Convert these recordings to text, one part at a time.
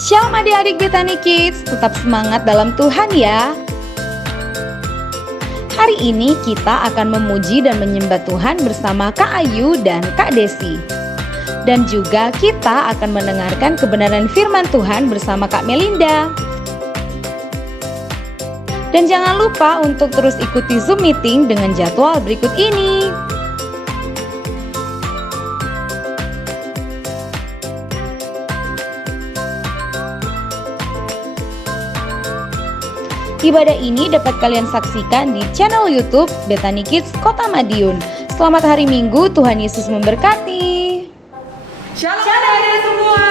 Shalom adik-adik Bethany Kids, tetap semangat dalam Tuhan ya. Hari ini kita akan memuji dan menyembah Tuhan bersama Kak Ayu dan Kak Desi. Dan juga kita akan mendengarkan kebenaran firman Tuhan bersama Kak Melinda. Dan jangan lupa untuk terus ikuti Zoom meeting dengan jadwal berikut ini. Ibadah ini dapat kalian saksikan di channel YouTube Bethany Kids Kota Madiun. Selamat hari Minggu, Tuhan Yesus memberkati. Shalom adik-adik semua.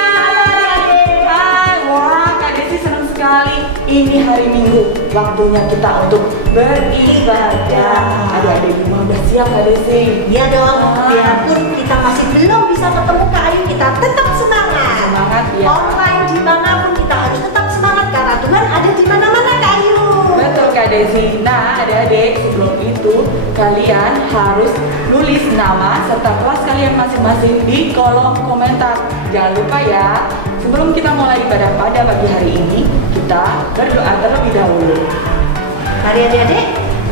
Hai, wah Kak Desi senang sekali. Ini hari Minggu, waktunya kita untuk beribadah. Adik-adik rumah udah siap Kak Desi? Iya dong, biarpun kita masih belum bisa ketemu Kak Ayu, kita tetap semangat. Semangat ya. Online dimanapun kita harus tetap semangat karena Tuhan ada di mana-mana Kak Ayu. Betul Kak Desi. Nah adik-adik, sebelum itu kalian harus nulis nama serta kelas kalian masing-masing di kolom komentar. Jangan lupa ya, sebelum kita mulai ibadah pada pagi hari ini, kita berdoa terlebih dahulu. Mari adik-adik,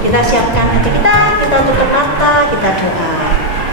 kita siapkan hati kita tutup mata, kita doa.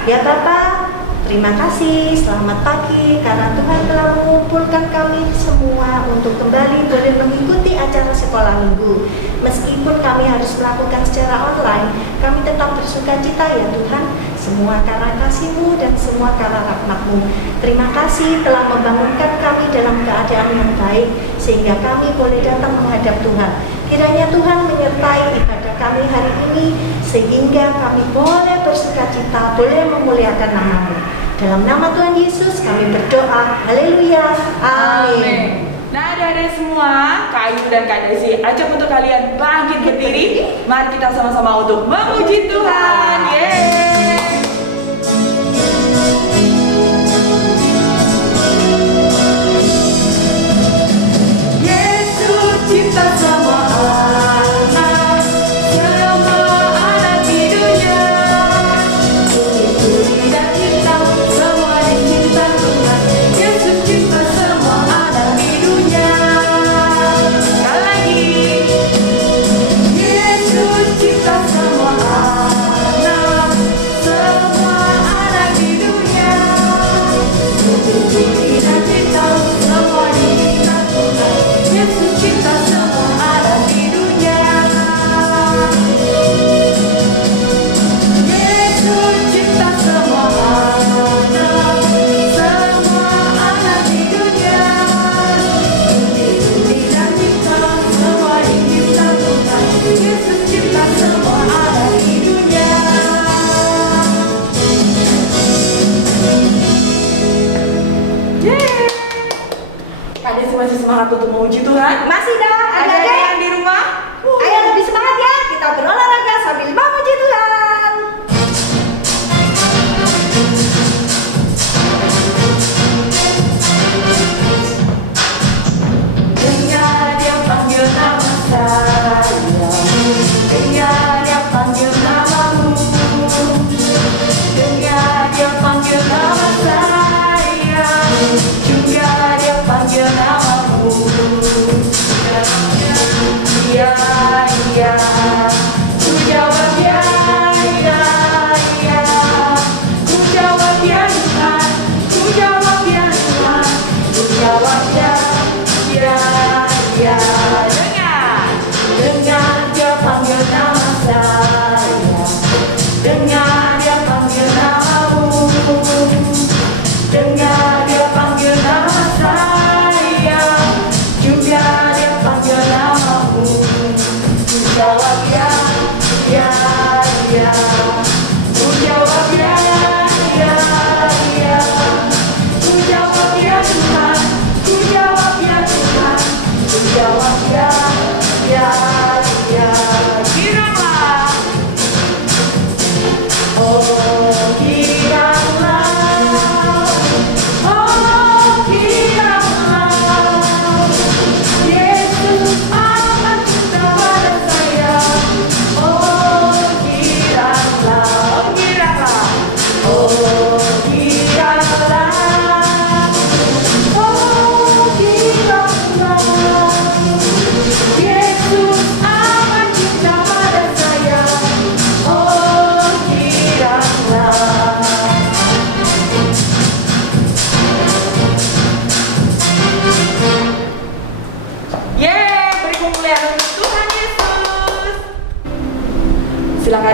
Ya Bapa, terima kasih, selamat pagi karena Tuhan telah mengumpulkan kami semua untuk kembali boleh mengikuti acara sekolah minggu. Meskipun kami harus melakukan secara online, kami tetap bersuka cita ya Tuhan, semua karena kasih-Mu dan semua karena rahmat-Mu. Terima kasih telah membangunkan kami dalam keadaan yang baik, sehingga kami boleh datang menghadap Tuhan. Kiranya Tuhan menyertai ibadah kami hari ini, sehingga kami boleh bersuka cita, boleh memuliakan nama-Mu. Dalam nama Tuhan Yesus kami berdoa, haleluya, amin. Nah adik-adik semua, Kak Ayu dan Kak Desi ajak untuk kalian bangkit berdiri. Mari kita sama-sama untuk memuji Tuhan. Yeay. Yesus cinta semua anak, semua anak di dunia. Putih dan hitam, semua dicinta Tuhan. Yesus cinta semua anak di dunia. Sekali lagi. Yesus cinta semua anak, semua anak di dunia. Putih dan hitam, semua dicinta Tuhan. Yesus cinta semua anak di dunia. Yesus cinta semua anak, semua anak di dunia. Putih dan hitam, semua dicinta Tuhan. Yesus cinta semua anak di dunia. Yeay. Kak Desi masih semangat untuk memuji Tuhan? Masih dah, Ada adik-adik. yang di rumah? Ayo lebih semangat ya, kita berolahraga sambil memuji Tuhan. Dengar dia panggil nama saya, dengar dia panggil namamu, dengar dia panggil nama saya, juga dia panggil namamu. Iya, iya, ku jawab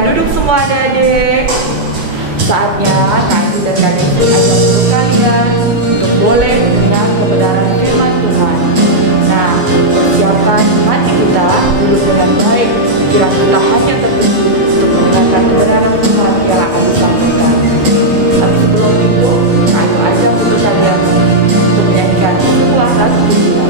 duduk semua adik-adik. Saatnya Kak dan Kak Desi ajak untuk kalian untuk boleh mendengar kebenaran firman Tuhan. Nah, persiapkan hati kita dulu dengan baik. Kira kita hanya tertuju untuk mendengarkan kebenaran Tuhan yang akan disampaikan. Tapi sebelum itu, Kak ajak untuk kalian untuk menyanyikan sebuah lagu pujian.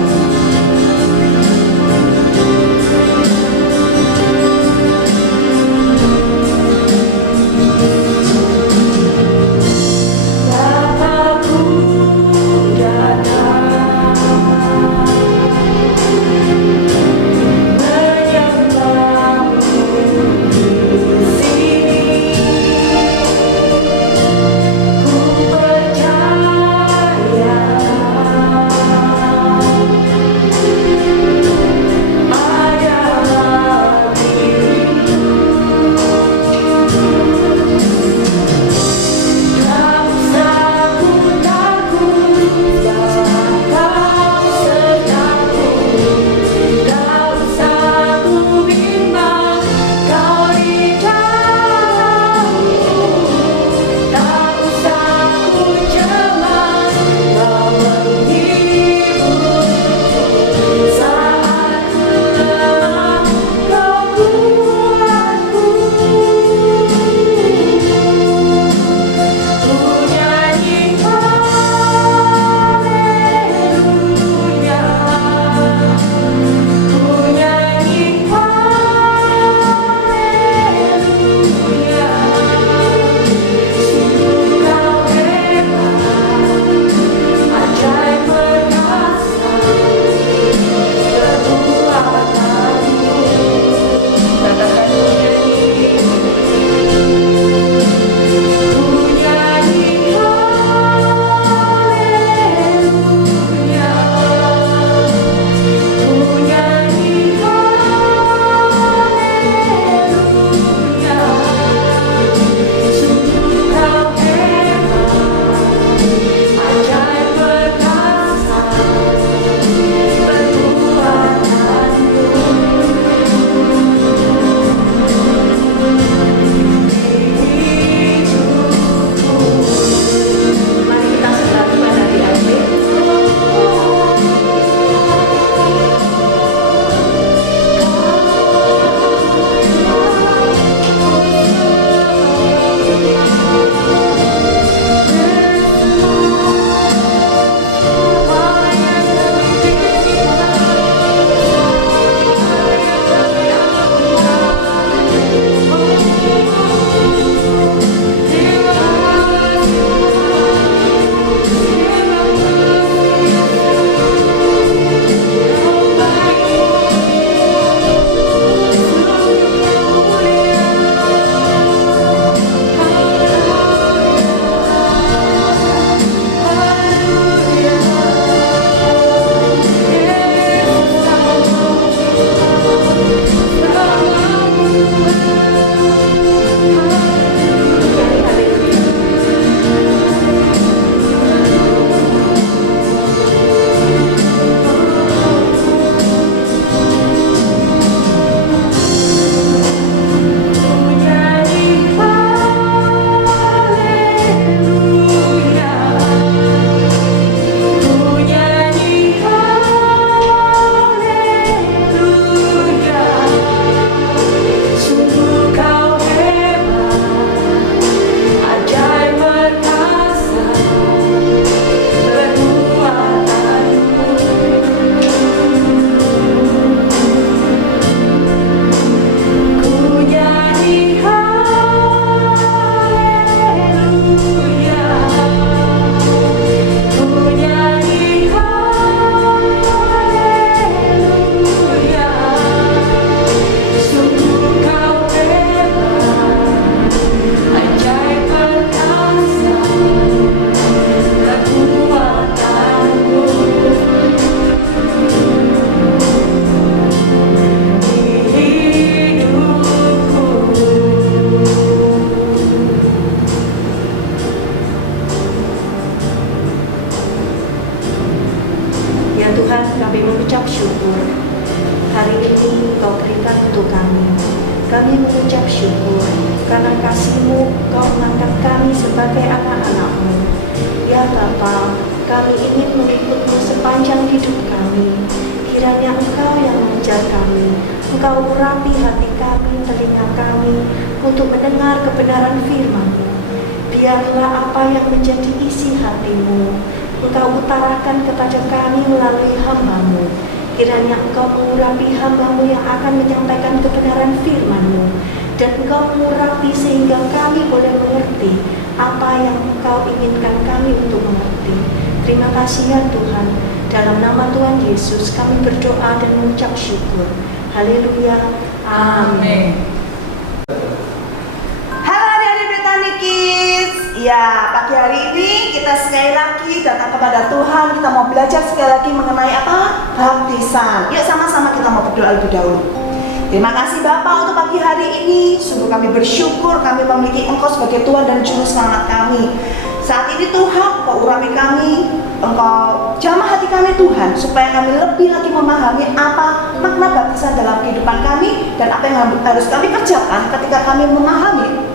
Tuhan, kami mengucap syukur. Hari ini Engkau berikan untuk kami Kami mengucap syukur karena kasih-Mu Kau mengangkat kami sebagai anak-anak-Mu. Ya Bapa, kami ingin mengikut-Mu sepanjang hidup kami. Kiranya Engkau yang mengejar kami, Engkau urapi hati kami, telinga kami, untuk mendengar kebenaran firman-Mu. Biarlah apa yang menjadi isi hati-Mu, Engkau utarakan kepada kami melalui hamba-Mu. Kiranya Engkau mengurapi hamba-Mu yang akan menyampaikan kebenaran firman-Mu, dan Engkau mengurapi sehingga kami boleh mengerti apa yang Engkau inginkan kami untuk mengerti. Terima kasih ya Tuhan. Dalam nama Tuhan Yesus kami berdoa dan mengucap syukur. Haleluya. Amin. Halo adik-adik Bethany Kids. Ya, pagi hari ini kita sekali lagi datang kepada Tuhan. Kita mau belajar sekali lagi mengenai apa? Baptisan. Yuk sama-sama kita mau berdoa lebih dahulu. Terima kasih Bapa untuk pagi hari ini. Sungguh kami bersyukur kami memiliki Engkau sebagai Tuhan dan Juru Selamat kami. Saat ini Tuhan, Engkau urapi kami, Engkau jamah hati kami Tuhan, supaya kami lebih lagi memahami apa makna baptisan dalam kehidupan kami dan apa yang harus kami kerjakan ketika kami memahami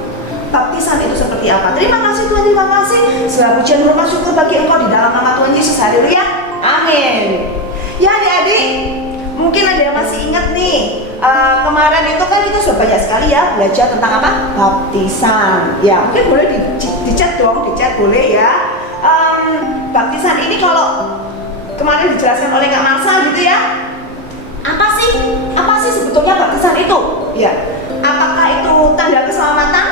baptisan itu seperti apa. Terima kasih Tuhan, terima kasih. Segala pujian hormat syukur bagi Engkau di dalam nama Tuhan Yesus. Haleluya. Amin. Ya adik-adik, mungkin ada yang masih ingat nih, kemarin itu kan kita sudah banyak sekali ya belajar tentang apa? Baptisan. Ya, mungkin boleh dicat dong, dicat boleh ya. Baptisan ini kalau kemarin dijelaskan oleh Kak Marsa gitu ya. Apa sih sebetulnya baptisan itu? Ya. Apakah itu tanda keselamatan?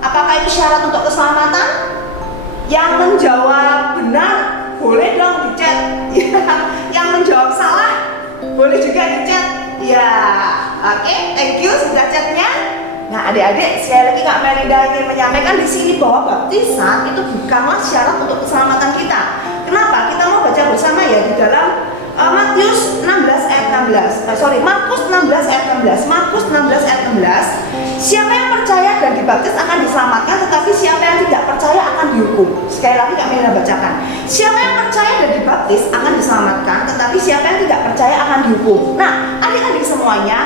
Apakah itu syarat untuk keselamatan? Yang menjawab benar boleh dong dicat. Yang menjawab salah boleh juga dicat. Ya, oke, thank you sudah chatnya. Nah, adik-adik, sekali lagi Kak Melinda ingin menyampaikan di sini bahwa baptisan itu bukanlah syarat untuk keselamatan kita. Kenapa? Kita mau baca bersama ya di dalam Markus 16 ayat 16. Markus 16 ayat 16. Siapa yang percaya dan dibaptis akan diselamatkan, tetapi siapa yang tidak percaya akan dihukum. Sekali lagi Kak Melinda bacakan. Siapa yang percaya dan dibaptis akan diselamatkan, tetapi siapa yang tidak percaya akan dihukum. Nah, adik-adik semuanya,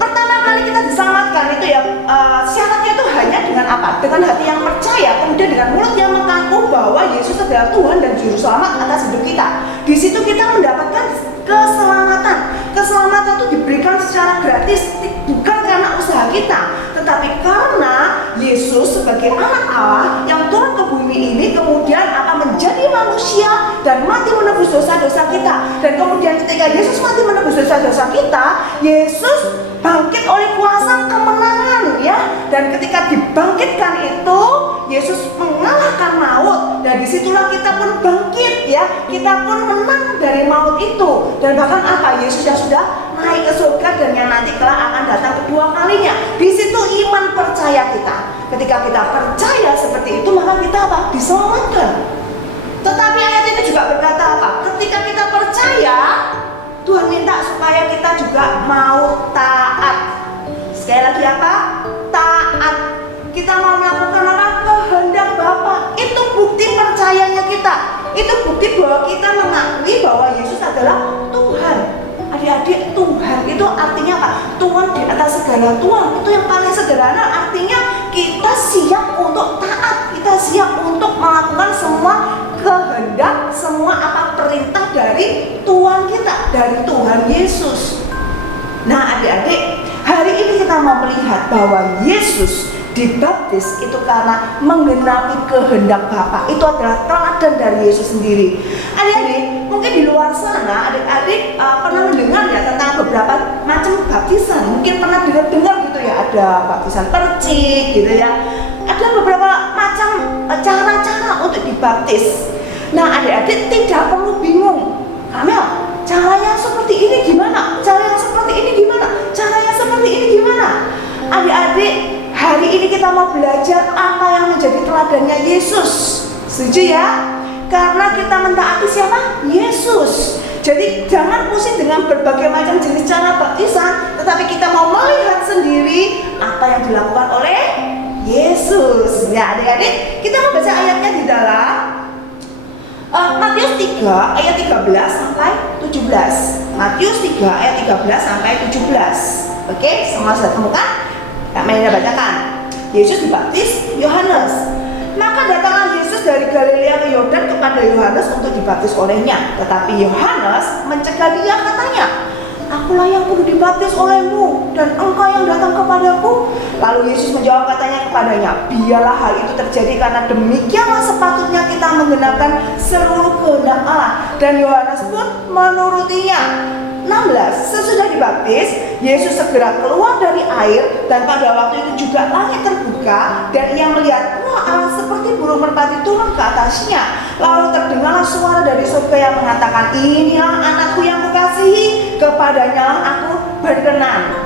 pertama kali kita diselamatkan itu ya syaratnya itu hanya dengan apa? Dengan hati yang percaya, kemudian dengan mulut yang mengaku bahwa Yesus adalah Tuhan dan Juru Selamat atas hidup kita. Di situ kita mendapatkan keselamatan. Keselamatan itu diberikan secara gratis, bukan karena usaha kita, tetapi karena Yesus sebagai anak Allah yang turun ke bumi ini kemudian akan menjadi manusia dan mati menebus dosa-dosa kita. Dan kemudian ketika Yesus mati menebus dosa-dosa kita, Yesus bangkit oleh kuasa kemenangan ya. Dan ketika dibangkitkan itu, Yesus mengalahkan maut. Dan disitulah kita pun bangkit ya. Kita pun menang dari maut itu. Dan bahkan apa? Yesus yang sudah naik ke surga dan yang nanti kelak akan datang kedua kalinya. Di situ iman percaya kita. Ketika kita percaya seperti itu, maka kita apa? Diselamatkan. Tetapi ayat ini juga berkata apa? Ketika kita percaya, Tuhan minta supaya kita juga mau taat. Sekali lagi apa? Taat. Kita mau melakukan apa? Kehendak Bapa. Itu bukti percayanya kita. Itu bukti bahwa kita mengakui bahwa Yesus adalah Tuhan. Adik-adik, Tuhan itu artinya apa? Tuhan di atas segala Tuhan. Itu yang paling sederhana, artinya kita siap untuk taat. Kita siap untuk melakukan semua kehendak, semua apa perintah dari Tuhan kita, dari Tuhan Yesus. Nah adik-adik, hari ini kita mau melihat bahwa Yesus dibaptis itu karena menggenapi kehendak Bapa. Itu adalah teladan dari Yesus sendiri. Adik-adik, mungkin di luar sana adik-adik pernah mendengar ya tentang beberapa macam baptisan. Mungkin pernah dengar gitu ya, ada baptisan percik gitu ya. Ada beberapa macam cara-cara untuk dibaptis. Nah adik-adik tidak perlu bingung. Kamel, caranya seperti ini gimana? Caranya seperti ini gimana? Caranya seperti ini gimana? Adik-adik, hari ini kita mau belajar apa yang menjadi teladannya Yesus. Setuju ya? Karena kita mentaati siapa? Yesus. Jadi jangan pusing dengan berbagai macam jenis cara baptisan, tetapi kita mau melihat sendiri apa yang dilakukan oleh Yesus. Ya adik-adik, kita mau baca ayatnya di dalam Matius 3 ayat 13 sampai 17. Matius 3 ayat 13 sampai 17. Oke, semua sudah temukan? Kak Maida bacakan. Yesus dibaptis Yohanes. Maka datanglah Yesus dari Galilea ke Yordan kepada Yohanes untuk dibaptis olehnya. Tetapi Yohanes mencegah dia, katanya, "Akulah yang perlu dibaptis olehmu, dan engkau yang datang kepadaku." Lalu Yesus menjawab, katanya kepadanya, "Biarlah hal itu terjadi, karena demikianlah sepatutnya kita menggenapkan seluruh kehendak Allah." Dan Yohanes pun menurutinya. 16. Sesudah dibaptis, Yesus segera keluar dari air, dan pada waktu itu juga langit terbuka, dan ia melihat Roh Allah seperti burung merpati turun ke atasnya. Lalu terdengarlah suara dari surga yang mengatakan, "Inilah anakku yang kukasihi, kepadanya aku berkenan."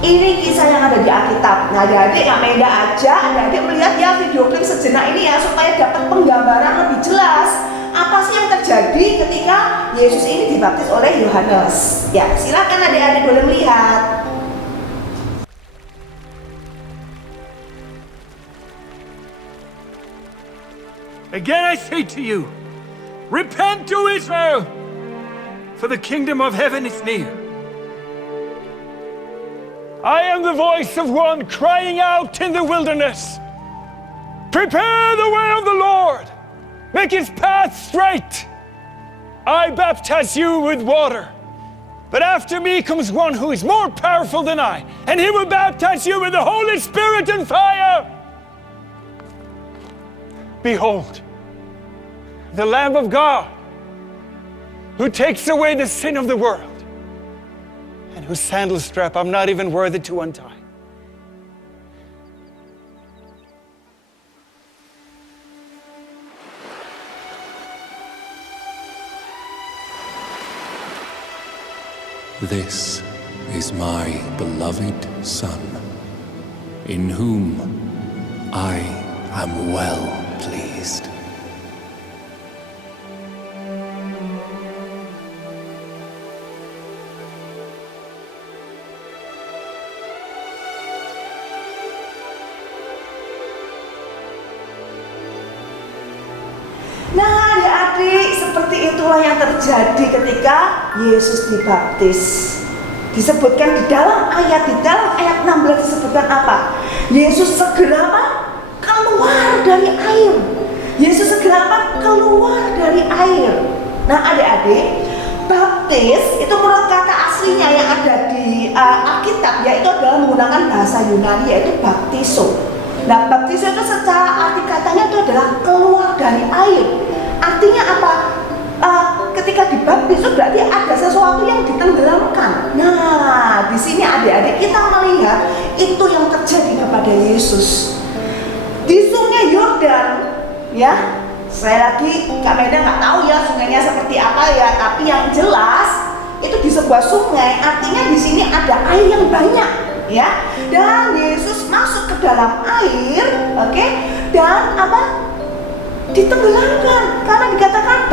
Ini kisah yang ada di Alkitab. Nah, adik-adik Kak Maida ajak adik-adik melihat ya video klip sejenak ini ya, supaya dapat penggambaran lebih jelas apa sih yang terjadi ketika Yesus ini dibaptis oleh Yohanes. Ya, silakan adik-adik boleh melihat. Again I say to you, repent, O Israel, for the kingdom of heaven is near. I am the voice of one crying out in the wilderness, prepare the way of the Lord, make his path straight. I baptize you with water, but after me comes one who is more powerful than I, and he will baptize you with the Holy Spirit and fire. Behold, the Lamb of God, who takes away the sin of the world, and whose sandal strap I'm not even worthy to untie. This is my beloved Son, in whom I am well pleased. Nah, adik-adik, seperti itulah yang terjadi ketika Yesus dibaptis. Disebutkan di dalam ayat 16 disebutkan apa? Yesus segera apa? Keluar dari air. Yesus segera apa? Keluar dari air. Nah, adik-adik, baptis itu menurut kata aslinya yang ada di Alkitab, yaitu adalah menggunakan bahasa Yunani, yaitu baptiso. Nah, baptiso itu secara arti katanya itu adalah keluar dari air. Artinya apa? Ketika dibaptis itu berarti ada sesuatu yang ditenggelamkan. Nah, di sini adik-adik kita melihat itu yang terjadi kepada Yesus di Sungai Yordan. Ya, saya lagi Kak Maida nggak tahu ya sungainya seperti apa ya, tapi yang jelas itu di sebuah sungai. Artinya di sini ada air yang banyak, ya. Dan Yesus masuk ke dalam air, oke? Dan apa? Ditenggelamkan, karena dikatakan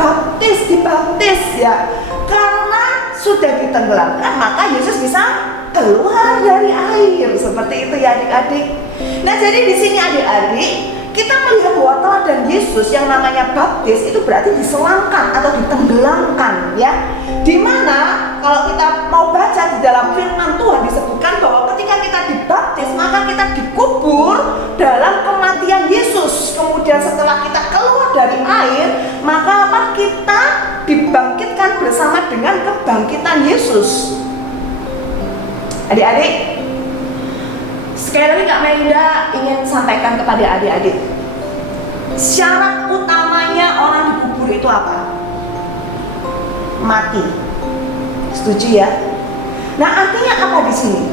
dibaptis ya. Karena sudah ditenggelamkan, maka Yesus bisa keluar dari air. Seperti itu ya adik-adik. Nah, jadi di sini adik-adik kita melihat bahwa teladan Yesus yang namanya baptis itu berarti diselangkan atau ditenggelamkan ya. Dimana kalau kita mau baca di dalam firman Tuhan disebutkan bahwa ketika kita dibaptis maka kita dikubur dalam kematian Yesus. Kemudian setelah kita keluar dari air, maka apa? Kita dibangkitkan bersama dengan kebangkitan Yesus. Adik-adik, sekali lagi Kak Maida ingin sampaikan kepada adik-adik, syarat utamanya orang dikubur itu apa? Mati. Setuju ya? Nah, artinya apa di sini?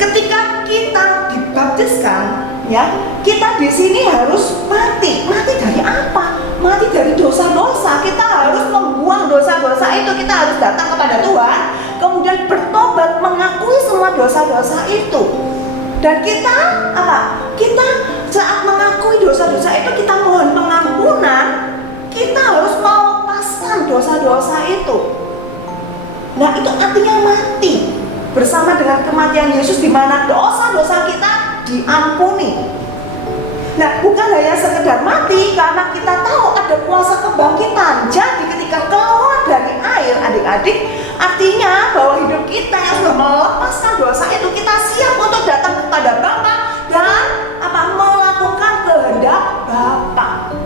Ketika kita dibaptiskan, ya, kita di sini harus mati. Mati dari apa? Mati dari dosa-dosa. Kita harus membuang dosa-dosa itu. Kita harus datang kepada Tuhan, kemudian bertobat, mengakui semua dosa-dosa itu. Dan kita apa? Kita saat mengakui dosa-dosa itu, kita mohon pengampunan, kita harus melepaskan dosa-dosa itu. Nah, itu artinya mati bersama dengan kematian Yesus, di mana dosa-dosa kita diampuni. Nah, bukan hanya sekedar mati, karena kita tahu ada kuasa kebangkitan. Jadi ketika keluar dari air adik-adik, artinya bahwa hidup kita yang sudah melepaskan dosa itu, kita siap untuk datang kepada Bapa dan melakukan kehendak Bapa.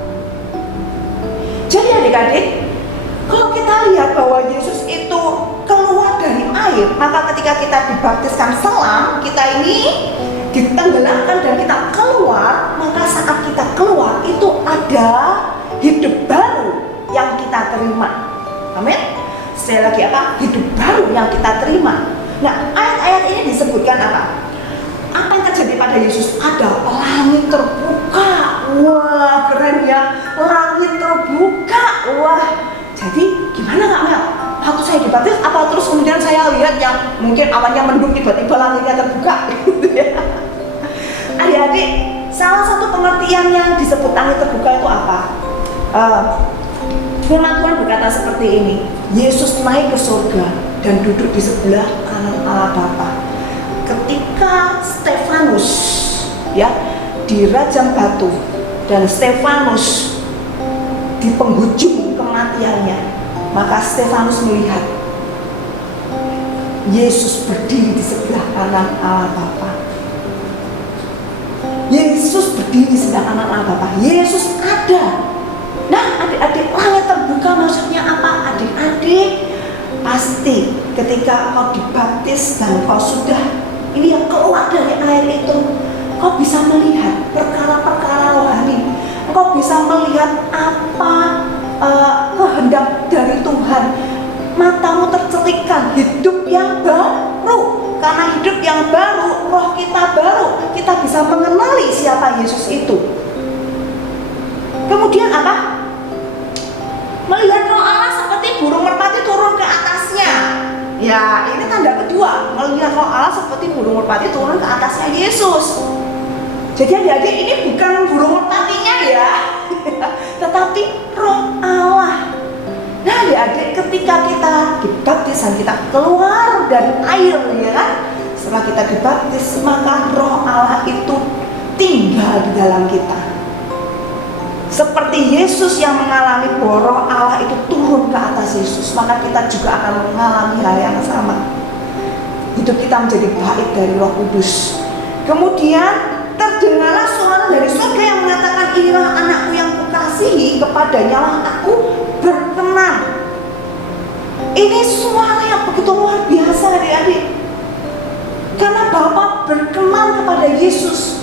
Jadi adik-adik, kalau kita lihat bahwa Yesus itu keluar dari air, maka ketika kita dibaptiskan selam, kita ini ditenggelamkan dan kita keluar, maka saat kita keluar itu ada hidup baru yang kita terima. Amin. Sekali lagi hidup baru yang kita terima. Nah, ayat-ayat ini disebutkan apa yang terjadi pada Yesus? Ada langit terbuka. Wah, keren ya, langit terbuka. Wah, jadi gimana Kak Mel? Waktu saya dibaptis, apa terus kemudian saya lihat yang mungkin awannya mendung, tiba-tiba langitnya terbuka gitu ya. Adik-adik, salah satu pengertian yang disebut langit terbuka itu apa? Firman Tuhan berkata seperti ini, Yesus naik ke surga dan duduk di sebelah kanan Allah Bapa. Ketika Stefanus ya dirajam batu dan Stefanus di penghujung kematiannya, maka Stefanus melihat Yesus berdiri di sebelah kanan Allah Bapa. Yesus berdiri di sebelah kanan Allah Bapa. Yesus ada. Nah, adik-adik, langit terbuka maksudnya apa? Adik-adik, pasti ketika kau dibaptis dan kau sudah ini yang keluar dari air itu, kau bisa melihat perkara-perkara rohani. Kau bisa melihat apa kehendak dari Tuhan. Matamu tercelikan hidup yang baru. Karena hidup yang baru, roh kita baru, kita bisa mengenali siapa Yesus itu. Kemudian apa? Melihat roh Allah seperti burung merpati turun ke atasnya. Ya, ini tanda kedua. Melihat roh Allah seperti burung merpati turun ke atasnya Yesus. Jadi adik-adik, ini bukan burung merpatinya ya, tetapi roh Allah. Nah adik-adik, ketika kita dibaptis dan kita keluar dari air ya kan, setelah kita dibaptis, maka roh Allah itu tinggal di dalam kita. Seperti Yesus yang mengalami bahwa roh Allah itu turun ke atas Yesus, maka kita juga akan mengalami hal yang sama. Hidup kita menjadi baik dari Roh Kudus. Kemudian terdengarlah suara dari surga yang mengatakan, inilah anakku yang kukasihi, kepadanya lah aku berkenan. Ini suara yang begitu luar biasa adik-adik, karena Bapa berkenan kepada Yesus.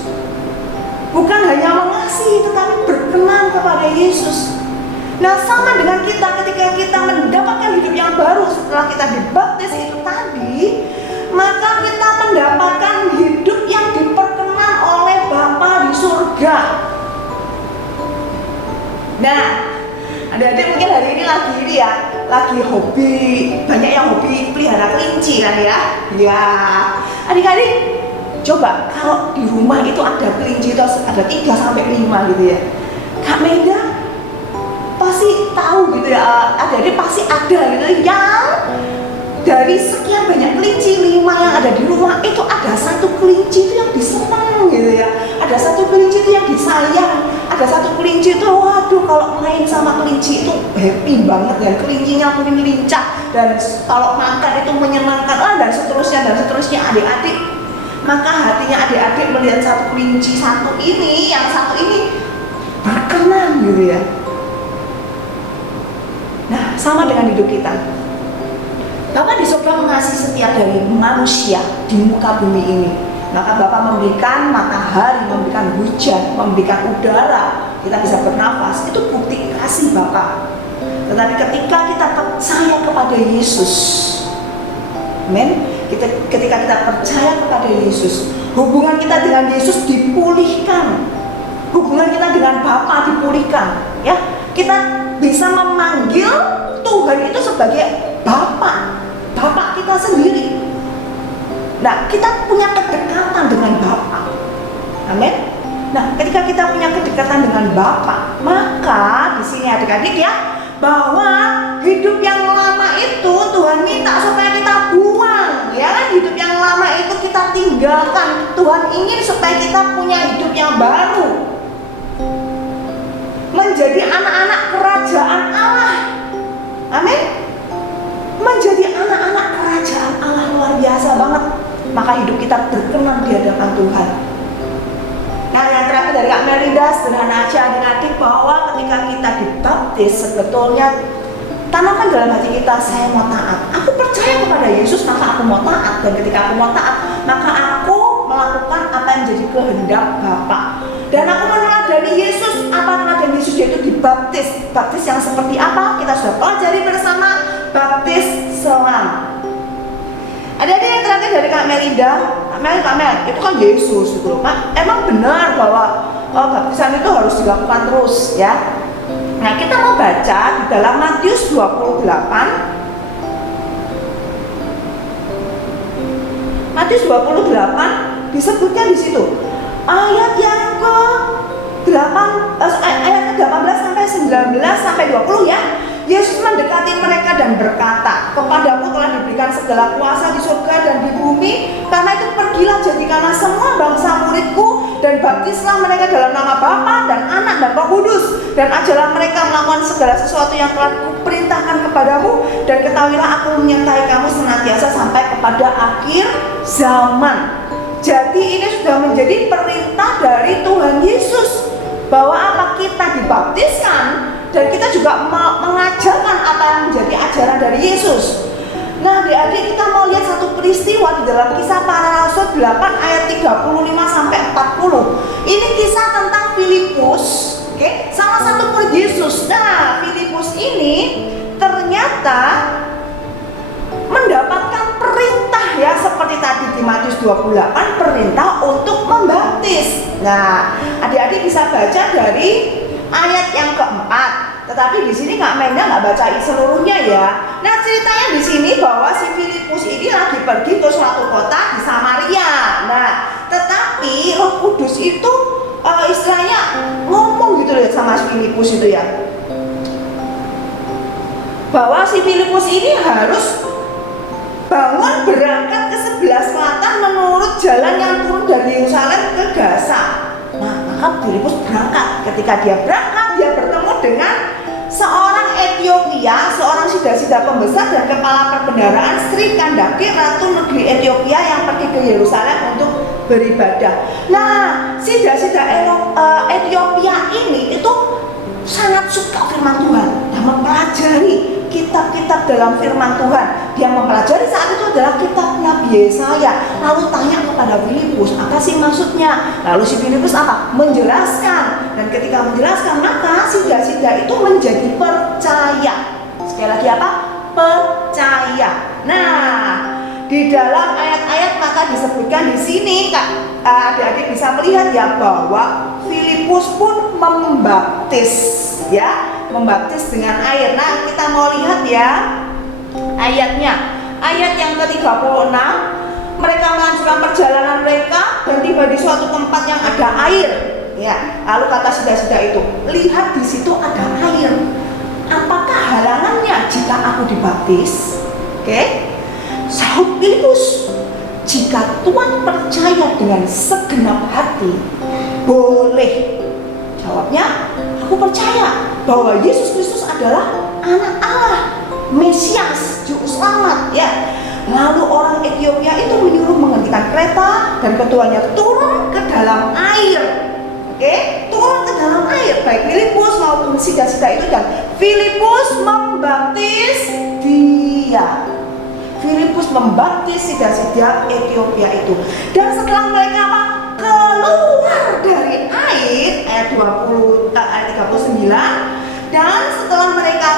Bukan hanya mengasihi, tetapi berkenan kepada Yesus. Nah, sama dengan kita ketika kita mendapatkan hidup yang baru setelah kita dibaptis itu tadi, maka kita mendapatkan hidup yang diperkenan oleh Bapa di surga. Nah, adik-adik mungkin hari ini lagi hobi, banyak yang hobi pelihara kelinci kan ya. Ya, adik-adik, coba kalau di rumah itu ada kelinci itu ada 3-5 gitu ya. Kak Meda pasti tahu gitu ya, adik-adik pasti ada gitu yang dari sekian banyak kelinci 5 yang ada di rumah itu ada satu kelinci itu yang disenang gitu ya. Ada satu kelinci itu yang disayang. Ada satu kelinci itu waduh kalau main sama kelinci itu happy banget dan kelincinya mungkin lincah dan kalau makan itu menyenangkan dan seterusnya adik-adik. Maka hatinya adik-adik melihat satu kelinci yang satu ini berkenan gitu ya. Nah, sama dengan hidup kita. Bapa di surga mengasihi setiap dari manusia di muka bumi ini. Maka Bapa memberikan matahari, memberikan hujan, memberikan udara, kita bisa bernafas. Itu bukti kasih Bapa. Tetapi ketika kita percaya kepada Yesus, amin. Ketika kita percaya kepada Yesus, hubungan kita dengan Yesus dipulihkan, hubungan kita dengan Bapa dipulihkan, ya. Kita bisa memanggil Tuhan itu sebagai Bapa kita sendiri. Nah, kita punya kedekatan dengan Bapa, amin. Nah, ketika kita punya kedekatan dengan Bapa, maka di sini adik-adik ya, bahwa hidup yang lama itu Tuhan minta supaya kita buang, ya kan? Hidup yang lama itu kita tinggalkan. Tuhan ingin supaya kita punya hidup yang baru, menjadi anak-anak kerajaan Allah, amin. Menjadi anak-anak kerajaan Allah luar biasa banget. maka hidup kita berkenan di hadapan Tuhan. Nah, yang terakhir dari Kak Melinda, sederhana aja adik-adik, bahwa ketika kita dibaptis, sebetulnya tanamkan dalam hati kita, saya mau taat. Aku percaya kepada Yesus, maka aku mau taat. Dan ketika aku mau taat, maka aku melakukan apa yang menjadi kehendak Bapa. Dan aku meneladani Yesus. Apa meneladani Yesus? Yaitu dibaptis. Baptis yang seperti apa? Kita sudah pelajari bersama. Baptis selam. Ada yang terakhir dari Kak Melinda. Kak Mel, itu kan Yesus gitu loh. Emang benar bahwa baptisan itu harus dilakukan terus ya. Nah, kita mau baca di dalam Matius 28. Matius 28 disebutnya di situ. Ayat yang ayat 18 sampai 19 sampai 20 ya. Yesus mendekati mereka dan berkata, kepadamu telah diberikan segala kuasa di surga dan di bumi. Karena itu pergilah, jadikanlah semua bangsa muridku, dan baptislah mereka dalam nama Bapa dan Anak dan Roh Kudus, dan ajarlah mereka melakukan segala sesuatu yang telah kuperintahkan kepadamu, dan ketahuilah aku menyertai kamu senantiasa sampai kepada akhir zaman. Jadi ini sudah menjadi perintah dari Tuhan Yesus, bahwa apa, kita dibaptiskan dan kita juga mengajarkan apa yang menjadi ajaran dari Yesus. Nah, adik-adik, kita mau lihat satu peristiwa di dalam Kisah Para Rasul 8 ayat 35 sampai 40. Ini kisah tentang Filipus, salah satu murid Yesus. Nah, Filipus ini ternyata mendapatkan perintah ya, seperti tadi di Matius 28, perintah untuk membaptis. Nah, adik-adik bisa baca dari ayat yang keempat. Tetapi di sini Kak Menda nggak bacain seluruhnya ya. Nah, ceritanya di sini bahwa si Filipus ini lagi pergi ke suatu kota di Samaria. Nah, tetapi Roh Kudus itu istilahnya ngomong gitu ya sama si Filipus itu ya, bahwa si Filipus ini harus bangun berangkat ke sebelah selatan menurut jalan yang turun dari Yerusalem ke Gaza. Nah, maka Filipus berangkat. Ketika dia berangkat, dia bertemu dengan seorang Ethiopia, seorang sida-sida pembesar dan kepala perbendaharaan Sri Kandake, ratu negeri Ethiopia yang pergi ke Yerusalem untuk beribadah. Nah, sida-sida Ethiopia ini itu sangat suka firman Tuhan dan mempelajari kitab-kitab dalam firman Tuhan. Dia mempelajari saat itu adalah kitab Nabi Yesaya. Lalu tanya kepada Filipus, apa sih maksudnya? Lalu si Filipus apa? Menjelaskan. Dan ketika menjelaskan, maka sida-sida itu menjadi percaya. Sekali lagi apa? Percaya. Nah, di dalam ayat-ayat maka disebutkan di sini, adik-adik bisa melihat ya, bahwa Filipus pun membaptis ya, membaptis dengan air. Nah, kita mau lihat ya ayatnya. Ayat yang ke-36, mereka melanjutkan perjalanan mereka dan tiba di suatu tempat yang ada air. Ya, lalu kata sida-sida itu, lihat di situ ada air. Apakah halangannya jika aku dibaptis? Sahut Filipus, jika Tuhan percaya dengan segenap hati, boleh. Jawabnya, aku percaya bahwa Yesus Kristus adalah Anak Allah, Mesias, Juru Selamat ya. Lalu orang Ethiopia itu menyuruh menghentikan kereta dan keduanya turun ke dalam air. Turun ke dalam air, baik Filipus maupun sida-sida itu, dan Filipus membaptis dia. Filipus membaptis sida-sida Ethiopia itu. Dan setelah mereka keluar dari air, ayat 39, dan setelah mereka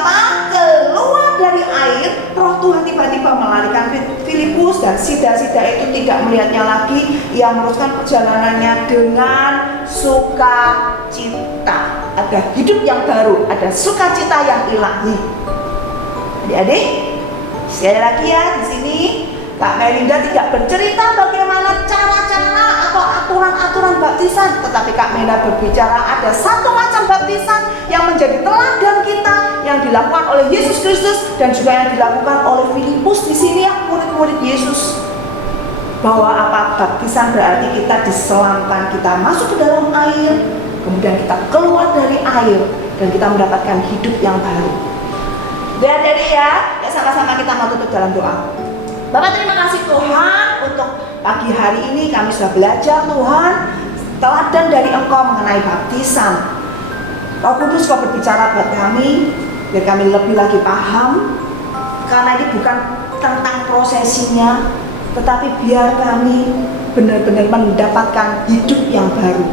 keluar dari air, Roh Tuhan tiba-tiba melarikan Filipus, dan sida-sida itu tidak melihatnya lagi. Ia meneruskan perjalanannya dengan sukacita. Ada hidup yang baru, ada sukacita yang ilahi. Adik-adik, sekali lagi ya, di sini Kak Melinda tidak bercerita bagaimana cara-cara atau aturan-aturan baptisan, tetapi Kak Melinda berbicara ada satu macam baptisan yang menjadi teladan kita, yang dilakukan oleh Yesus Kristus dan juga yang dilakukan oleh Filipus di sini ya, murid-murid Yesus. Bahwa apa? Baptisan berarti kita diselamkan, kita masuk ke dalam air, kemudian kita keluar dari air dan kita mendapatkan hidup yang baru. Dari ya, sama-sama kita mau tutup dalam doa. Bapak, terima kasih Tuhan untuk Pagi hari ini kami sudah belajar Tuhan, teladan dari Engkau mengenai baptisan. Roh Kudus Kau berbicara buat kami, biar kami lebih lagi paham. Karena ini bukan tentang prosesinya, tetapi biar kami benar-benar mendapatkan hidup yang baru.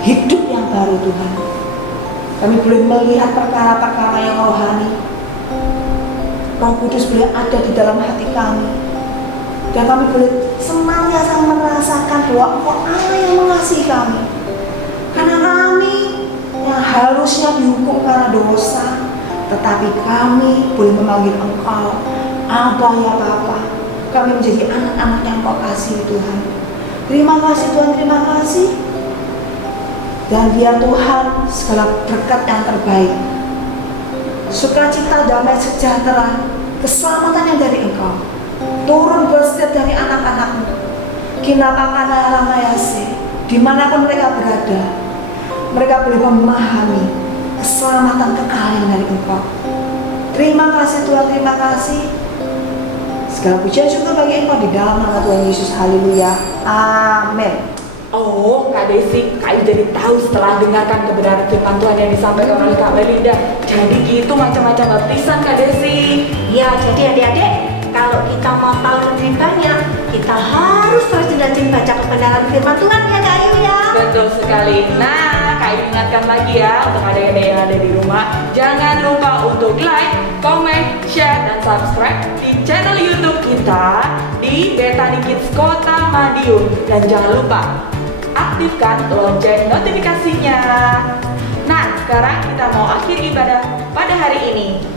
Hidup yang baru Tuhan. Kami boleh melihat perkara-perkara yang rohani. Roh Kudus boleh ada di dalam hati kami. Dan kami boleh senantiasa merasakan bahwa Engkau Allah yang mengasihi kami. Karena kami yang harusnya dihukum karena dosa, tetapi kami boleh memanggil Engkau Abba ya Bapa. Kami menjadi anak-anak yang Kau kasih Tuhan. Terima kasih Tuhan, terima kasih. Dan biar Tuhan segala berkat yang terbaik, sukacita, damai, sejahtera, keselamatan yang dari Engkau turun bersetiap dari anak-anak-Mu. Kinapakana alamayase, dimanapun mereka berada, mereka boleh memahami keselamatan kekal yang dari Engkau. Terima kasih Tuhan, terima kasih. Segala pujian syukur bagi Engkau di dalam nama Tuhan Yesus. Haleluya. Amin. Oh, Kak Desi, Kak Ayu jadi tahu setelah dengarkan kebenaran firman Tuhan yang disampaikan oleh Kak Melinda. Jadi gitu macam-macam baptisan, Kak Desi. Ya, jadi adik-adik, kalau kita mau tahu lebih banyak, kita harus rajin-rajin baca kebenaran firman Tuhan ya Kak Ayu ya. Betul sekali. Nah, Kak Ayu ingatkan lagi ya untuk adik-adik yang ada di rumah, jangan lupa untuk like, comment, share, dan subscribe di channel YouTube kita di Betani Kids Kota Madiun. Dan jangan lupa aktifkan lonceng notifikasinya. Nah, sekarang kita mau akhiri ibadah pada hari ini.